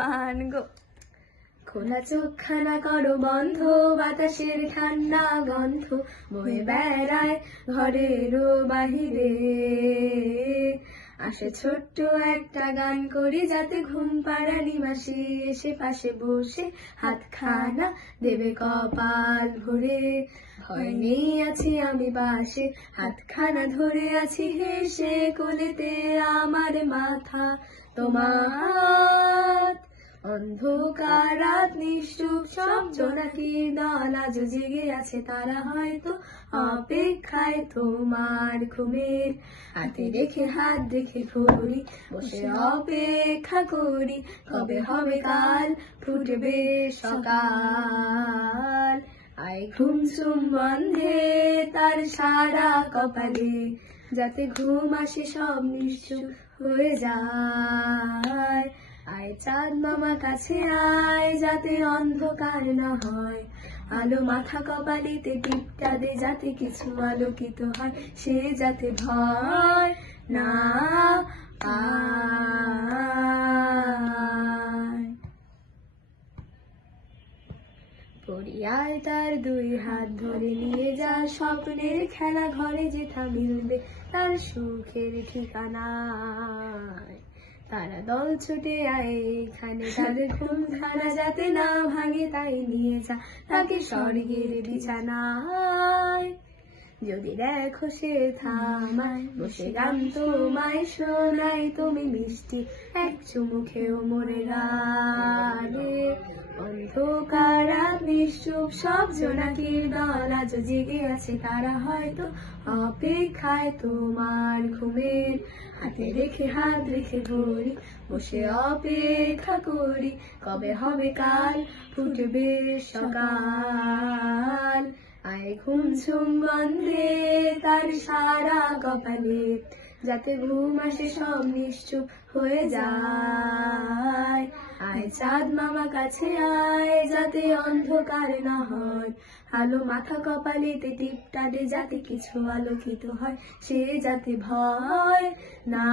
One go. খোলা চোখখানা করো বন্ধ, বাতাসের ঠান্ডা গন্ধ বয়ে বেড়ায় ঘরেরও বাহিরে। আসে ছোট্ট একটা গান করি, যাতে ঘুম পাড়ানি মাসি এসে পাশে বসে হাতখানা দেবে কপাল ভরে। ভয় নেই আছি আমি পাশে, হাতখানা ধরে আছি হেসে, কোলেতে আমার মাথা তোমার। অন্ধকার রাত নিশ্চুপ, সব জোনাকির দল আজ জেগে আছে, তারা হয়তো অপেক্ষায় তোমার ঘুমের। হাতে রেখে হাত রেখে ঘড়ি বসে অপেক্ষা করি, কবে হবে কাল ফুটবে সকাল। আয় ঘুম ঝুম বন্ধে তার সারা কপালে, যাতে ঘুম আসে সব নিশ্চুপ হয়ে যায়। আয় চাঁদ মামা কাছে আয়, যাতে অন্ধকার না হয়, আলো মাথা কপালেতে টিপটা দে, যাতে কিছু আলোকিত হয়, সে যাতে ভয় না পায়। পরিয়াল তার দুই হাত ধরে নিয়ে যা, স্বপ্নের খেলা ঘরে যেথা মিলবে তার সুখের ঠিকানায়। তারা দল ছুটে আয় এখানে, তাদের ঘুম ধারা যাতে না ভাঙে, তাই নিয়ে যা তাকে স্বর্গের বিছানায়। যদি দেখো সে থামায় বসে গান তোমায় শোনায়, তুমি মিষ্টি এক চুমুখেও মরে গেলে। অন্ধকার রাত নিশ্চুপ, সব জোনাকির দল আজ জেগে আছে, তারা হয়তো অপেক্ষায় তোমার ঘুমের। হাতে রেখে হাত রেখে ঘড়ি বসে অপেক্ষা করি, কবে হবে কাল ফুটবে সকাল। আয় ঘুম ঝুম বন্ধে তার সারা কপালে, যাতে ঘুম আসে সব নিশ্চুপ হয়ে যায়। আয় চাঁদ মামা কাছে আয়, যাতে অন্ধকার না হয়, আলো মাথা কপালেতে টিপটা দে, যাতে কিছু আলোকিত হয়, সে যাতে ভয় না